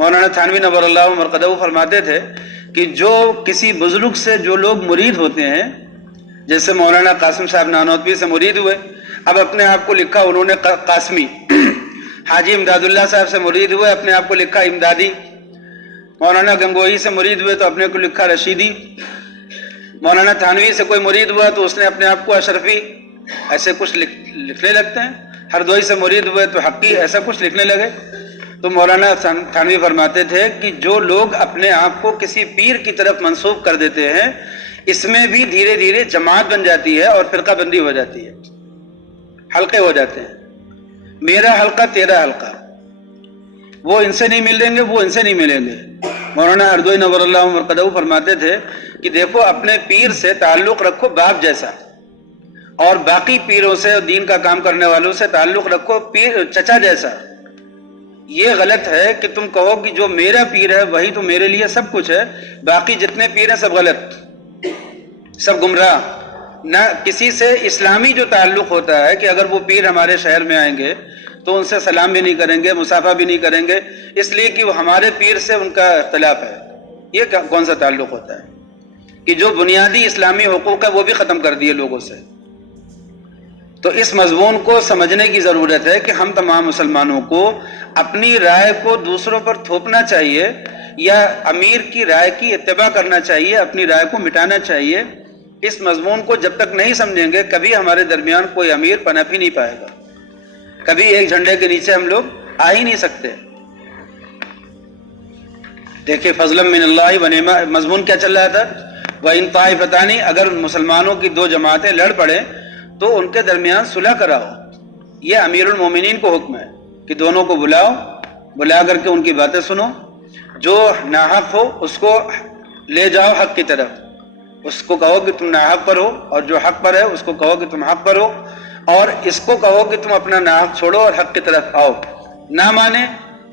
مولانا تھانوی نور اللہ مرقدہ فرماتے تھے کہ جو کسی بزرگ سے جو لوگ مرید ہوتے ہیں، جیسے مولانا قاسم صاحب نانوتوی سے مرید ہوئے، اب اپنے آپ کو لکھا انہوں نے قاسمی، حاجی امداد اللہ صاحب سے مرید ہوئے، اپنے آپ کو لکھا امدادی، مولانا گنگوہی سے مرید ہوئے تو اپنے کو لکھا رشیدی، مولانا تھانوی سے کوئی مرید ہوا تو اس نے اپنے آپ کو اشرفی، ایسے کچھ لکھنے لگتے ہیں، ہردوئی سے مرید ہوئے تو حقی، ایسا کچھ لکھنے لگے۔ تو مولانا تھانوی فرماتے تھے کہ جو لوگ اپنے آپ کو کسی پیر کی طرف منسوب کر دیتے ہیں، اس میں بھی دھیرے دھیرے جماعت بن جاتی ہے اور فرقہ بندی ہو جاتی ہے، حلقے ہو جاتے ہیں، میرا حلقہ تیرا حلقہ، وہ ان سے نہیں ملیں گے، وہ ان سے نہیں ملیں گے۔ مولانا ہردوئی نور اللہ مرقدہ فرماتے تھے کہ دیکھو اپنے پیر سے تعلق رکھو باپ جیسا، اور باقی پیروں سے اور دین کا کام کرنے والوں سے تعلق رکھو پیر چچا جیسا۔ یہ غلط ہے کہ تم کہو کہ جو میرا پیر ہے وہی تو میرے لیے سب کچھ ہے، باقی جتنے پیر ہیں سب غلط، سب گمراہ۔ نہ کسی سے اسلامی جو تعلق ہوتا ہے کہ اگر وہ پیر ہمارے شہر میں آئیں گے تو ان سے سلام بھی نہیں کریں گے، مصافحہ بھی نہیں کریں گے، اس لیے کہ وہ ہمارے پیر سے ان کا اختلاف ہے، یہ کون سا تعلق ہوتا ہے کہ جو بنیادی اسلامی حقوق ہے وہ بھی ختم کر دیے لوگوں سے۔ تو اس مضمون کو سمجھنے کی ضرورت ہے کہ ہم تمام مسلمانوں کو اپنی رائے کو دوسروں پر تھوپنا چاہیے یا امیر کی رائے کی اتباع کرنا چاہیے، اپنی رائے کو مٹانا چاہیے۔ اس مضمون کو جب تک نہیں سمجھیں گے کبھی ہمارے درمیان کوئی امیر پنپ ہی نہیں پائے گا، کبھی ایک جھنڈے کے نیچے ہم لوگ آ ہی نہیں سکتے۔ دیکھیں فضلا من اللہ و نعمہ، مضمون کیا چل رہا تھا؟ وَإِن طَائِفَتَانِ، اگر مسلمانوں کی دو جماعتیں لڑ پڑیں تو ان کے درمیان صلح کراؤ۔ یہ امیر المومنین کو حکم ہے کہ دونوں کو بلاؤ، بلا کر کے ان کی باتیں سنو، جو ناحق ہو اس کو لے جاؤ حق کی طرف، اس کو کہو کہ تم ناحق پر ہو، اور جو حق پر ہے اس کو کہو کہ تم حق پر ہو، اور اس کو کہو کہ تم اپنا ناحق چھوڑو اور حق کی طرف آؤ۔ نہ مانے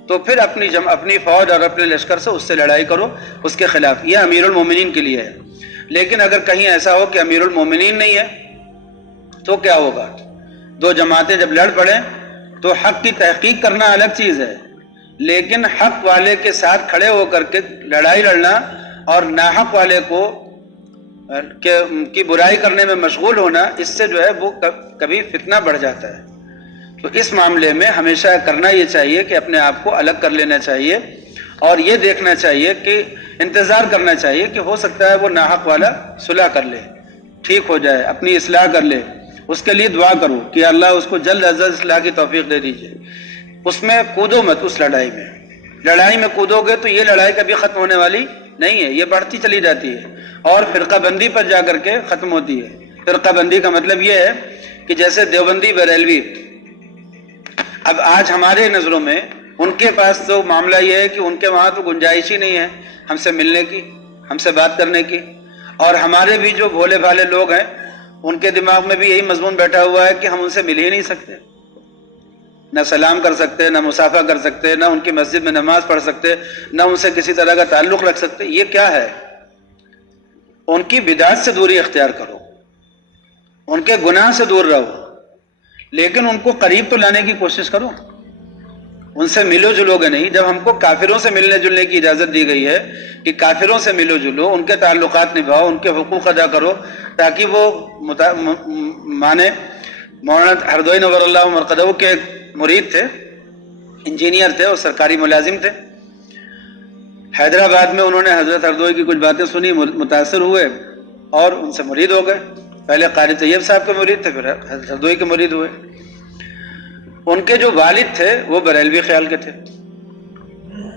تو پھر اپنی فوج اور اپنے لشکر سے اس سے لڑائی کرو، اس کے خلاف۔ یہ امیر المومنین کے لیے ہے۔ لیکن اگر کہیں ایسا ہو کہ امیر المومنین نہیں ہے تو کیا ہوگا؟ دو جماعتیں جب لڑ پڑیں تو حق کی تحقیق کرنا الگ چیز ہے، لیکن حق والے کے ساتھ کھڑے ہو کر کے لڑائی لڑنا اور ناحق والے کو کی برائی کرنے میں مشغول ہونا، اس سے جو ہے وہ کبھی فتنہ بڑھ جاتا ہے۔ تو اس معاملے میں ہمیشہ کرنا یہ چاہیے کہ اپنے آپ کو الگ کر لینا چاہیے، اور یہ دیکھنا چاہیے کہ انتظار کرنا چاہیے کہ ہو سکتا ہے وہ ناحق والا صلح کر لے، ٹھیک ہو جائے، اپنی اصلاح کر لے، اس کے لیے دعا کرو کہ اللہ اس کو جلد از جلد اصلاح کی توفیق دے دیجیے۔ اس میں کودو مت، اس لڑائی میں کودو گے تو یہ لڑائی کبھی ختم ہونے والی نہیں ہے، یہ بڑھتی چلی جاتی ہے اور فرقہ بندی پر جا کر کے ختم ہوتی ہے۔ فرقہ بندی کا مطلب یہ ہے کہ جیسے دیوبندی بریلوی، اب آج ہمارے نظروں میں ان کے پاس تو معاملہ یہ ہے کہ ان کے وہاں تو گنجائش ہی نہیں ہے ہم سے ملنے کی، ہم سے بات کرنے کی، اور ہمارے بھی جو بھولے بھالے لوگ ہیں ان کے دماغ میں بھی یہی مضمون بیٹھا ہوا ہے کہ ہم ان سے مل ہی نہیں سکتے، نہ سلام کر سکتے، نہ مصافحہ کر سکتے، نہ ان کی مسجد میں نماز پڑھ سکتے، نہ ان سے کسی طرح کا تعلق رکھ سکتے۔ یہ کیا ہے؟ ان کی بدعت سے دوری اختیار کرو، ان کے گناہ سے دور رہو، لیکن ان کو قریب تو لانے کی کوشش کرو، ان سے ملو جلو گے نہیں۔ جب ہم کو کافروں سے ملنے جلنے کی اجازت دی گئی ہے کہ کافروں سے ملو جلو، ان کے تعلقات نبھاؤ، ان کے حقوق ادا کرو تاکہ وہ مانے۔ مولانا ہردوئی نور اللہ مرقدہ کے مرید تھے، انجینئر تھے اور سرکاری ملازم تھے۔ حیدرآباد میں انہوں نے حضرت ہردوئی کی کچھ باتیں سنی، متاثر ہوئے اور ان سے مرید ہو گئے۔ پہلے قاری طیب صاحب کے مرید تھے، پھر حضرت ہردوئی کے مرید ہوئے۔ ان کے جو والد تھے وہ بریلوی خیال کے تھے،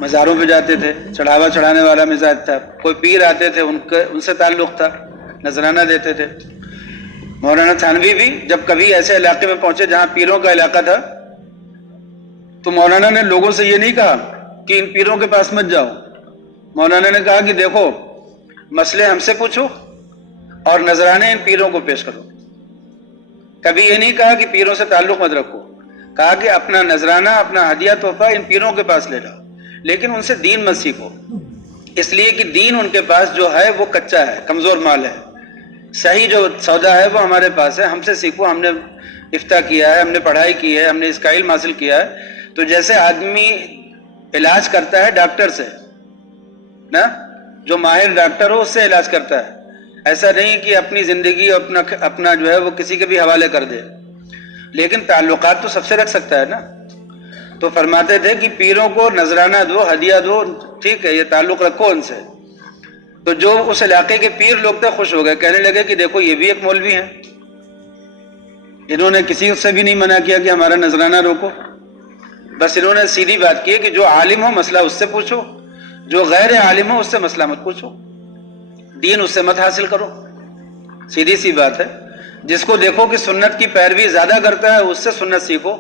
مزاروں پہ جاتے تھے، چڑھاوا چڑھانے والا مزاج تھا، کوئی پیر آتے تھے ان سے تعلق تھا، نذرانہ دیتے تھے۔ مولانا تھانوی بھی جب کبھی ایسے علاقے میں پہنچے جہاں پیروں کا علاقہ تھا تو مولانا نے لوگوں سے یہ نہیں کہا کہ ان پیروں کے پاس مت جاؤ، مولانا نے کہا کہ دیکھو مسئلے ہم سے پوچھو اور نذرانے ان پیروں کو پیش کرو۔ کبھی یہ نہیں کہا کہ پیروں سے تعلق مت رکھو، کہا کہ اپنا نذرانہ، اپنا ہدیہ تحفہ ان پیروں کے پاس لے جاؤ، لیکن ان سے دین مت سیکھو، اس لیے کہ دین ان کے پاس جو ہے وہ کچا ہے، کمزور مال ہے، صحیح جو سودا ہے وہ ہمارے پاس ہے، ہم سے سیکھو، ہم نے افتاء کیا ہے، ہم نے پڑھائی کی ہے، ہم نے اس کا علم حاصل کیا ہے۔ تو جیسے آدمی علاج کرتا ہے ڈاکٹر سے نا، جو ماہر ڈاکٹر ہو اس سے علاج کرتا ہے. ایسا نہیں کہ اپنی زندگی اپنا جو ہے وہ کسی کے بھی حوالے کر دے. لیکن تعلقات تو سب سے رکھ سکتا ہے نا. تو فرماتے تھے کہ پیروں کو نذرانہ دو، ہدیہ دو، ٹھیک ہے، یہ تعلق رکھو ان سے. تو جو اس علاقے کے پیر لوگ تھے خوش ہو گئے، کہنے لگے کہ دیکھو یہ بھی ایک مولوی ہیں، انہوں نے کسی سے بھی نہیں منع کیا کہ ہمارا نذرانہ روکو. بس انہوں نے سیدھی بات کی کہ جو عالم ہو مسئلہ اس سے پوچھو، جو غیر عالم ہو اس سے مسئلہ مت پوچھو، دین اس سے مت حاصل کرو. سیدھی سی بات ہے. جس کو دیکھو کہ سنت کی پیروی زیادہ کرتا ہے اس سے سنت سیکھو،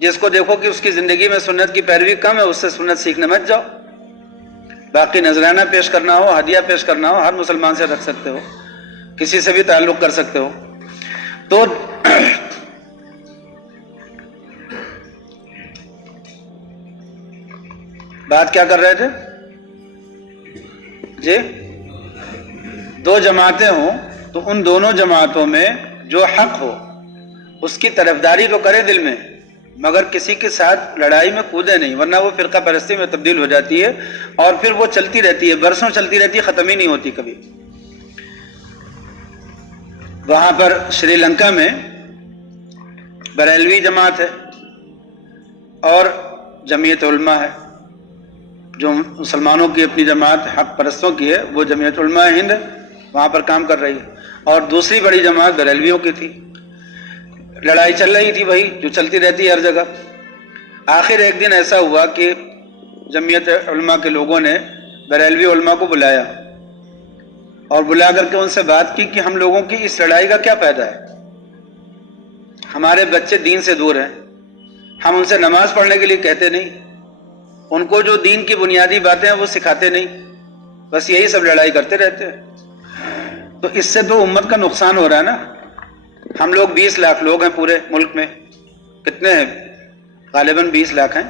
جس کو دیکھو کہ اس کی زندگی میں سنت کی پیروی کم ہے اس سے سنت سیکھنے مت جاؤ. باقی نذرانہ پیش کرنا ہو، ہدیہ پیش کرنا ہو، ہر مسلمان سے رکھ سکتے ہو، کسی سے بھی تعلق کر سکتے ہو. تو بات کیا کر رہے تھے جی؟ دو جماعتیں ہوں تو ان دونوں جماعتوں میں جو حق ہو اس کی طرفداری تو کرے دل میں، مگر کسی کے ساتھ لڑائی میں کودے نہیں، ورنہ وہ فرقہ پرستی میں تبدیل ہو جاتی ہے اور پھر وہ چلتی رہتی ہے، برسوں چلتی رہتی ہے، ختم ہی نہیں ہوتی کبھی. وہاں پر شری لنکا میں بریلوی جماعت ہے اور جمعیت علماء ہے. جو مسلمانوں کی اپنی جماعت حق پرستوں کی ہے وہ جمعیت علماء ہند ہے، وہاں پر کام کر رہی ہے. اور دوسری بڑی جماعت بریلویوں کی تھی. لڑائی چل رہی تھی وہی جو چلتی رہتی ہے ہر جگہ. آخر ایک دن ایسا ہوا کہ جمعیت علماء کے لوگوں نے بریلوی علماء کو بلایا اور بلا کر کے ان سے بات کی کہ ہم لوگوں کی اس لڑائی کا کیا فائدہ ہے؟ ہمارے بچے دین سے دور ہیں، ہم ان سے نماز پڑھنے کے لیے کہتے نہیں، ان کو جو دین کی بنیادی باتیں ہیں وہ سکھاتے نہیں، بس یہی سب لڑائی کرتے رہتے ہیں. تو اس سے تو امت کا نقصان ہو رہا ہے نا. ہم لوگ 20 لاکھ لوگ ہیں پورے ملک میں، کتنے ہیں؟ غالباً 20 لاکھ ہیں،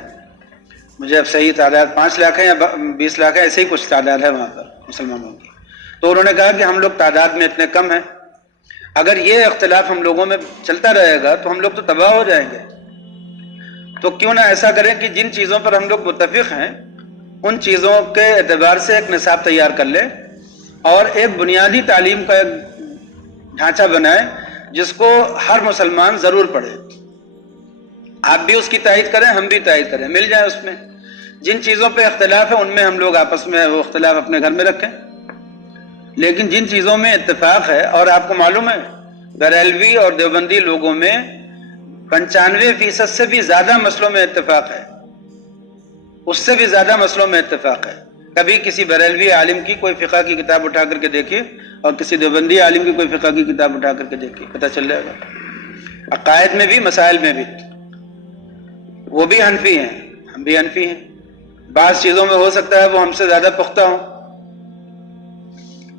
مجھے اب صحیح تعداد 5 لاکھ ہے یا 20 لاکھ ہے، ایسے ہی کچھ تعداد ہے وہاں پر مسلمانوں کی. تو انہوں نے کہا کہ ہم لوگ تعداد میں اتنے کم ہیں، اگر یہ اختلاف ہم لوگوں میں چلتا رہے گا تو ہم لوگ تو تباہ ہو جائیں گے. تو کیوں نہ ایسا کریں کہ جن چیزوں پر ہم لوگ متفق ہیں ان چیزوں کے اعتبار سے ایک نصاب تیار کر لیں اور ایک بنیادی تعلیم کا ایک ڈھانچہ بنائیں جس کو ہر مسلمان ضرور پڑھے. آپ بھی اس کی تائید کریں، ہم بھی تائید کریں، مل جائیں اس میں. جن چیزوں پہ اختلاف ہے ان میں ہم لوگ آپس میں وہ اختلاف اپنے گھر میں رکھیں، لیکن جن چیزوں میں اتفاق ہے، اور آپ کو معلوم ہے بریلوی اور دیوبندی لوگوں میں 95% سے بھی زیادہ مسئلوں میں اتفاق ہے، اس سے بھی زیادہ مسئلوں میں اتفاق ہے. کبھی کسی بریلوی عالم کی کوئی فقہ کی کتاب اٹھا کر کے دیکھیے اور کسی دیوبندی عالم کی کوئی فقہ کی کتاب اٹھا کر کے دیکھیے، پتہ چل جائے گا. عقائد میں بھی، مسائل میں بھی. وہ بھی حنفی ہیں، ہم بھی حنفی ہیں. بعض چیزوں میں ہو سکتا ہے وہ ہم سے زیادہ پختہ ہوں.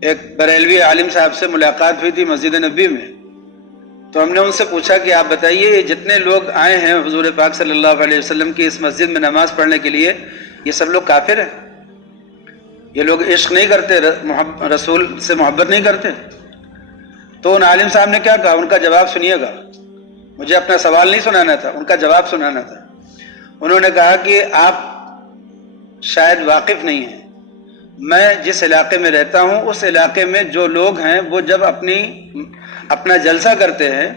ایک بریلوی عالم صاحب سے ملاقات ہوئی تھی مسجد نبوی میں، تو ہم نے ان سے پوچھا کہ آپ بتائیے یہ جتنے لوگ آئے ہیں حضور پاک صلی اللہ علیہ وسلم کی اس مسجد میں نماز پڑھنے کے لیے، یہ سب لوگ کافر ہیں؟ یہ لوگ عشق نہیں کرتے، رسول سے محبت نہیں کرتے؟ تو ان عالم صاحب نے کیا کہا، ان کا جواب سنیے گا. مجھے اپنا سوال نہیں سنانا تھا، ان کا جواب سنانا تھا. انہوں نے کہا کہ آپ شاید واقف نہیں ہیں، میں جس علاقے میں رہتا ہوں اس علاقے میں جو لوگ ہیں وہ جب اپنا جلسہ کرتے ہیں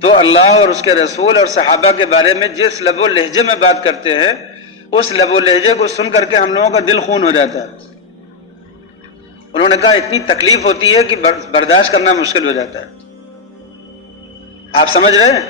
تو اللہ اور اس کے رسول اور صحابہ کے بارے میں جس لب و لہجے میں بات کرتے ہیں اس لب و لہجے کو سن کر کے ہم لوگوں کا دل خون ہو جاتا ہے. انہوں نے کہا اتنی تکلیف ہوتی ہے کہ برداشت کرنا مشکل ہو جاتا ہے. آپ سمجھ رہے ہیں؟